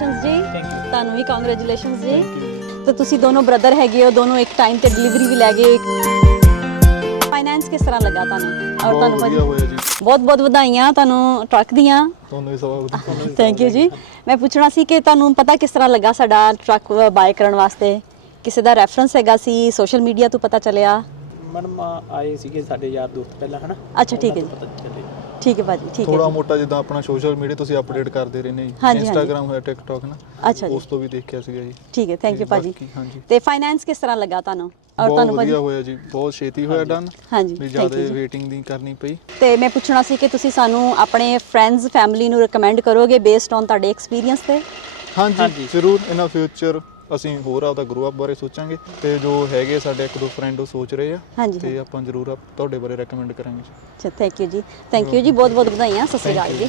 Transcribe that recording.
Congratulations ਜੀ। ਤੁਹਾਨੂੰ ਵੀ congratulations ਜੀ। ਤੇ ਤੁਸੀਂ ਦੋਨੋਂ ਬ੍ਰਦਰ ਹੈਗੇ ਹੋ, ਦੋਨੋਂ ਇੱਕ ਟਾਈਮ ਤੇ ਡਿਲੀਵਰੀ ਵੀ ਲੈ ਗਏ। ਫਾਈਨੈਂਸ ਕਿਸ ਤਰ੍ਹਾਂ ਲੱਗਾ ਤੁਹਾਨੂੰ? ਔਰ ਤੁਹਾਨੂੰ ਬਹੁਤ ਬਹੁਤ ਵਧਾਈਆਂ ਤੁਹਾਨੂੰ ਟਰੱਕ ਦੀਆਂ। ਤੁਹਾਨੂੰ ਵੀ ਸਭ ਥੈਂਕ ਯੂ ਜੀ। ਮੈਂ ਪੁੱਛਣਾ ਸੀ ਕਿ ਤੁਹਾਨੂੰ ਪਤਾ ਕਿਸ ਤਰ੍ਹਾਂ ਲੱਗਾ ਸਾਡਾ ਟਰੱਕ ਬਾਏ ਕਰਨ ਵਾਸਤੇ? ਕਿਸੇ ਦਾ ਰੈਫਰੈਂਸ ਹੈਗਾ ਸੀ, ਸੋਸ਼ਲ ਮੀਡੀਆ ਤੋਂ ਪਤਾ ਚੱਲਿਆ? ਮੈਡਮ ਆਏ ਸੀਗੇ ਸਾਡੇ ਯਾਰ ਦੋਸਤ ਪਹਿਲਾਂ ਹਨਾ। ਅੱਛਾ ਠੀਕ ਹੈ ਜੀ, ਠੀਕ ਹੈ ਭਾਜੀ, ਠੀਕ ਹੈ। ਥੋੜਾ ਮੋਟਾ ਜਿੱਦਾਂ ਆਪਣਾ ਸੋਸ਼ਲ ਮੀਡੀਆ ਤੁਸੀਂ ਅਪਡੇਟ ਕਰਦੇ ਰਹਿੰਦੇ ਜੀ, ਇੰਸਟਾਗ੍ਰਾਮ ਹੋਇਆ, ਟਿਕਟੌਕ ਨਾ, ਅੱਛਾ ਜੀ, ਉਸ ਤੋਂ ਵੀ ਦੇਖਿਆ ਸੀਗਾ ਜੀ। ਠੀਕ ਹੈ, ਥੈਂਕ ਯੂ ਭਾਜੀ। ਹਾਂਜੀ, ਤੇ ਫਾਈਨੈਂਸ ਕਿਸ ਤਰ੍ਹਾਂ ਲੱਗਾ ਤੁਹਾਨੂੰ? ਔਰ ਬਹੁਤ ਤੁਹਾਨੂੰ ਵਧੀਆ ਹੋਇਆ ਜੀ, ਬਹੁਤ ਛੇਤੀ ਹੋਇਆ ਡਨ। ਹਾਂਜੀ, ਵੀ ਜ਼ਿਆਦਾ ਵੇਟਿੰਗ ਨਹੀਂ ਕਰਨੀ ਪਈ। ਤੇ ਮੈਂ ਪੁੱਛਣਾ ਸੀ ਕਿ ਤੁਸੀਂ ਸਾਨੂੰ ਆਪਣੇ ਫਰੈਂਡਸ ਫੈਮਿਲੀ ਨੂੰ ਰეკਮੈਂਡ ਕਰੋਗੇ ਬੇਸਡ ਔਨ ਤੁਹਾਡੇ ਐਕਸਪੀਰੀਅੰਸ ਤੇ? ਹਾਂਜੀ ਜ਼ਰੂਰ। ਇਨ ਫਿਊਚਰ ਅਸੀਂ ਹੋਰ ਆਪਦਾ ਗਰੋ ਅਪ ਬਾਰੇ ਸੋਚਾਂਗੇ ਤੇ ਜੋ ਹੈਗੇ ਸਾਡੇ ਇੱਕ ਦੋ ਫਰੈਂਡ ਉਹ ਸੋਚ ਰਹੇ ਆ ਤੇ ਆਪਾਂ ਜ਼ਰੂਰ ਤੁਹਾਡੇ ਬਾਰੇ ਰეკਮੈਂਡ ਕਰਾਂਗੇ। ਅੱਛਾ, ਥੈਂਕ ਯੂ ਜੀ, ਥੈਂਕ ਯੂ ਜੀ, ਬਹੁਤ ਬਹੁਤ ਵਧਾਈਆਂ। ਸਤਿ ਸ਼੍ਰੀ ਅਕਾਲ ਜੀ।